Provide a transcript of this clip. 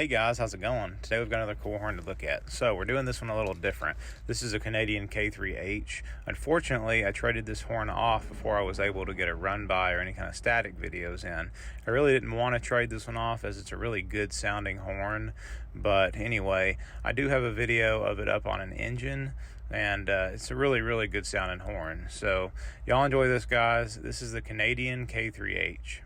Hey guys, how's it going? Today we've got another cool horn to look at. So we're doing this one a little different. This is a Canadian K3H. Unfortunately, I traded this horn off before I was able to get a run by or any kind of static videos in. I really didn't want to trade this one off as it's a really good sounding horn. But anyway, I do have a video of it up on an engine, and it's a really good sounding horn. So y'all enjoy this, guys. This is the Canadian K3H.